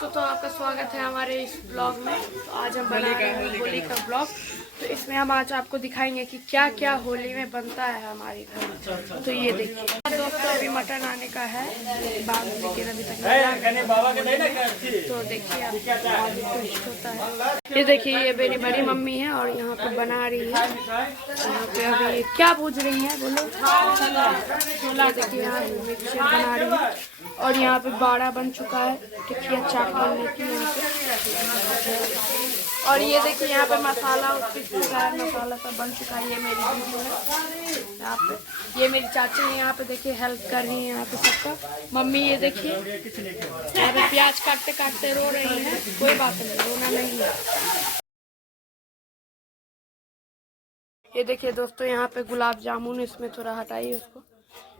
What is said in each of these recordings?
दोस्तों, तो आपका स्वागत है हमारे इस ब्लॉग में। तो आज हम बना रहे हैं होली का ब्लॉग। तो इसमें हम आज आपको दिखाएंगे कि क्या क्या होली में बनता है हमारे घर में। तो ये देखिए दोस्तों, अभी मटन आने का है, लेकिन अभी तक नहीं। तो देखिए आप ट्विस्ट होता है। ये देखिए, ये मेरी बड़ी मम्मी है और यहाँ पे बना रही है। यहाँ पे अभी क्या पूछ रही है बोलो। ये देखिए यहाँ पे मिक्सचर बना रही है और यहाँ पे बाड़ा बन चुका है टिकिया चाट बनने की यहाँ पे। और ये देखिए यहाँ पे मसाला मसाला सब बन चुका है। ये मेरी वीडियो है यहाँ पे। ये मेरी चाची है यहाँ पे, देखिए हेल्प कर रही है यहाँ पे सबका। मम्मी ये देखिए यहाँ पे प्याज काटते काटते रो रही है। कोई बात नहीं, रोना नहीं है। ये देखिए दोस्तों, यहाँ पे गुलाब जामुन, इसमें थोड़ा हटाइए उसको।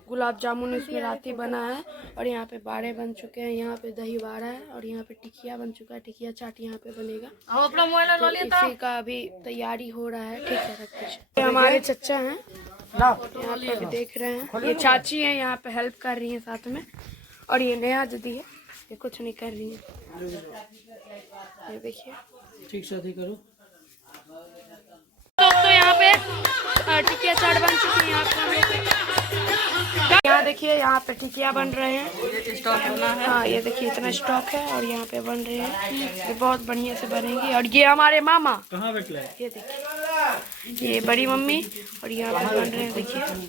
गुलाब जामुन इसमें राती बना है और यहाँ पे बाड़े बन चुके हैं। यहाँ पे दही बाड़ा है और यहाँ पे टिकिया बन चुका है। टिकिया चाट यहाँ पे बनेगा। तो इसी का अभी तैयारी हो रहा है। ठीक है, सब कुछ। हमारे चचा हैं यहाँ पे, अभी देख रहे हैं। ये चाची है यहाँ पे, हेल्प कर रही है साथ में। और ये नया दीदी है, ये कुछ नहीं कर रही है। ये देखिए, ठीक से अधिक करो। दोस्तों यहाँ पे टिकिया चाट बन चुकी है। यहाँ देखिए, यहाँ पे टिकिया बन रहे हैं। स्टॉक बना है। हाँ, ये देखिए इतना स्टॉक है और यहाँ पे बन रहे हैं। ये बहुत बढ़िया से बनेंगी। और ये हमारे मामा, कहाँ बैठ रहा है? ये देखिए, ये बड़ी मम्मी और यहाँ पे बन रहे हैं। देखिए